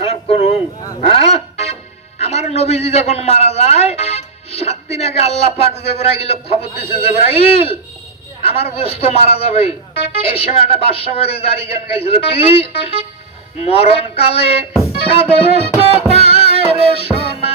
খারাপ করুন? হ্যাঁ, আমার নবীজি যখন মারা যায় 7 দিন আগে আল্লাহ পাক জিবরাইল খবর দিয়েছে, জিবরাইল আমার দোস্ত মারা যাবে। এই সময় একটা বাদশাহের জারি গান গাইছিল, কি মরণকালে কাঁদে দোস্ত পায় রে সোনা